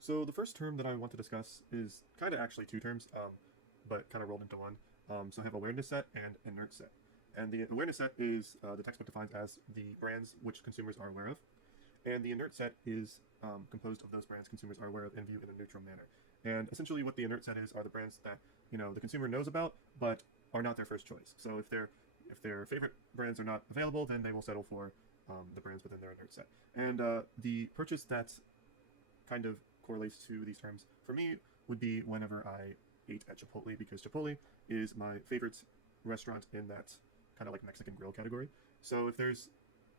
So the first term that I want to discuss is kind of actually two terms, but kind of rolled into one. So I have awareness set and inert set. And the awareness set is the textbook defines as the brands which consumers are aware of, and the inert set is composed of those brands consumers are aware of and view in a neutral manner. And essentially, what the inert set is are the brands that the consumer knows about, but are not their first choice. So if their favorite brands are not available, then they will settle for the brands within their inert set. And the purchase that kind of correlates to these terms for me would be whenever I ate at Chipotle, because Chipotle is my favorite restaurant in that kind of like Mexican grill category. So if there's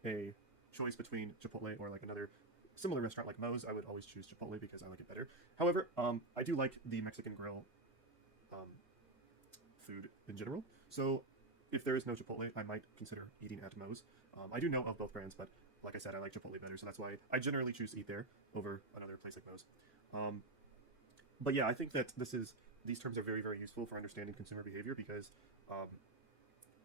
a choice between Chipotle or like another similar restaurant like Moe's, I would always choose Chipotle because I like it better. However, I do like the Mexican grill um, food in general. So if there is no Chipotle, I might consider eating at Moe's. I do know of both brands, but like I said, I like Chipotle better, so that's why I generally choose to eat there over another place like Moe's. Um, but yeah, I think that these terms are very, very useful for understanding consumer behavior because um,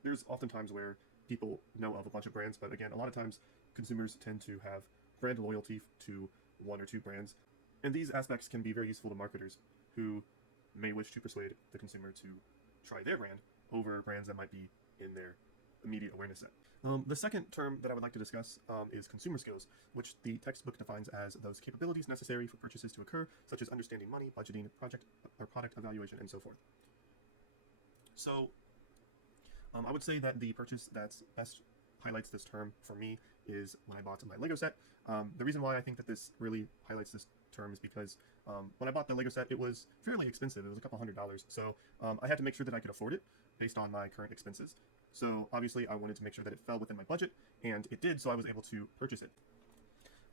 there's often times where people know of a bunch of brands, but again, a lot of times consumers tend to have brand loyalty to one or two brands, and these aspects can be very useful to marketers who may wish to persuade the consumer to try their brand over brands that might be in their immediate awareness set. The second term that I would like to discuss is consumer skills, which the textbook defines as those capabilities necessary for purchases to occur, such as understanding money, budgeting, project or product evaluation, and so forth. So I would say that the purchase that's best highlights this term for me is when I bought my Lego set. The reason why I think that this really highlights this term is because when I bought the Lego set, it was fairly expensive. It was a couple $100s. So I had to make sure that I could afford it based on my current expenses. So obviously I wanted to make sure that it fell within my budget, and it did, so I was able to purchase it.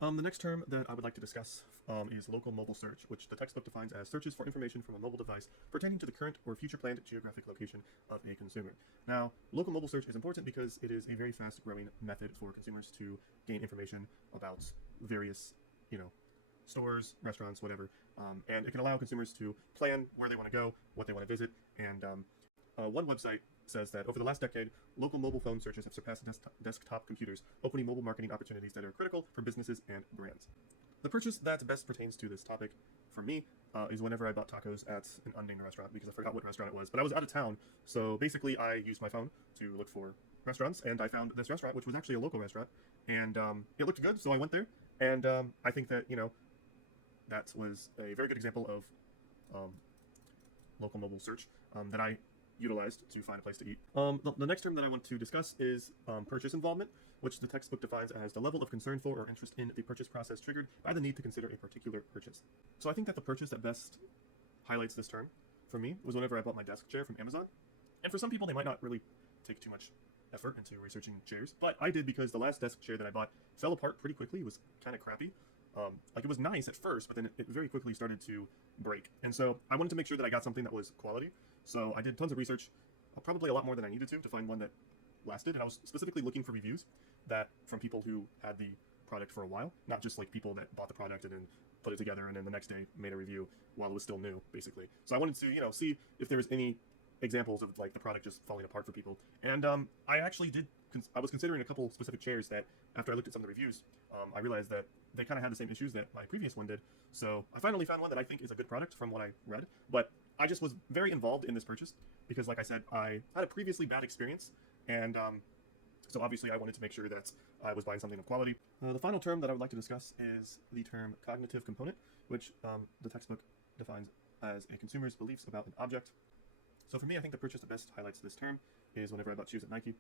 The next term that I would like to discuss is local mobile search, which the textbook defines as searches for information from a mobile device pertaining to the current or future planned geographic location of a consumer. Now, local mobile search is important because it is a very fast-growing method for consumers to gain information about various, stores, restaurants, whatever, and it can allow consumers to plan where they want to go, what they want to visit, and one website says that over the last decade, local mobile phone searches have surpassed desktop computers, opening mobile marketing opportunities that are critical for businesses and brands. The purchase that best pertains to this topic for me is whenever I bought tacos at an unnamed restaurant because I forgot what restaurant it was, but I was out of town, so basically I used my phone to look for restaurants, and I found this restaurant, which was actually a local restaurant, and it looked good, so I went there, and I think that, that was a very good example of local mobile search that I utilized to find a place to eat. The next term that I want to discuss is purchase involvement, which the textbook defines as the level of concern for or interest in the purchase process triggered by the need to consider a particular purchase. So I think that the purchase that best highlights this term for me was whenever I bought my desk chair from Amazon. And for some people, they might not really take too much effort into researching chairs, but I did because the last desk chair that I bought fell apart pretty quickly. It was kind of crappy. Like it was nice at first, but then it very quickly started to break. And so I wanted to make sure that I got something that was quality. So I did tons of research, probably a lot more than I needed to find one that lasted. And I was specifically looking for reviews that from people who had the product for a while, not just like people that bought the product and then put it together and then the next day made a review while it was still new, basically. So I wanted to, see if there was any examples of like the product just falling apart for people. And I actually did. I was considering a couple specific chairs that, after I looked at some of the reviews, I realized that they kind of had the same issues that my previous one did. So I finally found one that I think is a good product from what I read. But I just was very involved in this purchase because, like I said, I had a previously bad experience, and so obviously I wanted to make sure that I was buying something of quality. The final term that I would like to discuss is the term cognitive component, which the textbook defines as a consumer's beliefs about an object. So for me, I think the purchase that best highlights this term is whenever I bought shoes at Nike,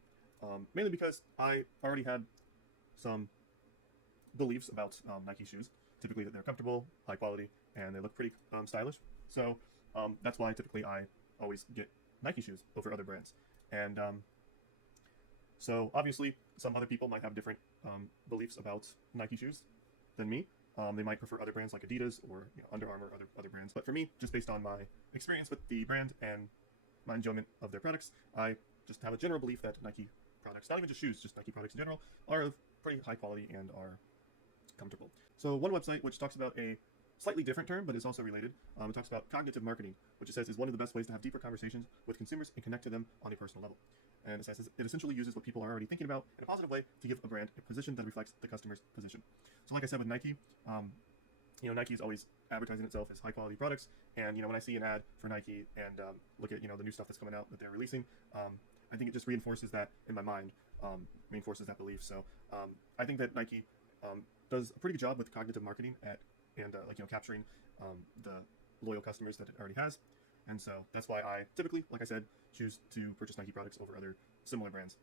mainly because I already had some beliefs about Nike shoes, typically that they're comfortable, high quality, and they look pretty stylish. So that's why typically I always get Nike shoes over other brands. And so obviously some other people might have different beliefs about Nike shoes than me. They might prefer other brands like Adidas or Under Armour or other brands. But for me, just based on my experience with the brand and my enjoyment of their products, I just have a general belief that Nike products, not even just shoes, just Nike products in general, are of pretty high quality and are comfortable. So one website which talks about a slightly different term, but is also related, it talks about cognitive marketing, which it says is one of the best ways to have deeper conversations with consumers and connect to them on a personal level. And it says it essentially uses what people are already thinking about in a positive way to give a brand a position that reflects the customer's position. So like I said with Nike, Nike's always advertising itself as high quality products, and when I see an ad for Nike and look at the new stuff that's coming out that they're releasing, I think it just reinforces that in my mind, reinforces that belief. So I think that Nike does a pretty good job with cognitive marketing and capturing the loyal customers that it already has, and so that's why I typically, like I said, choose to purchase Nike products over other similar brands.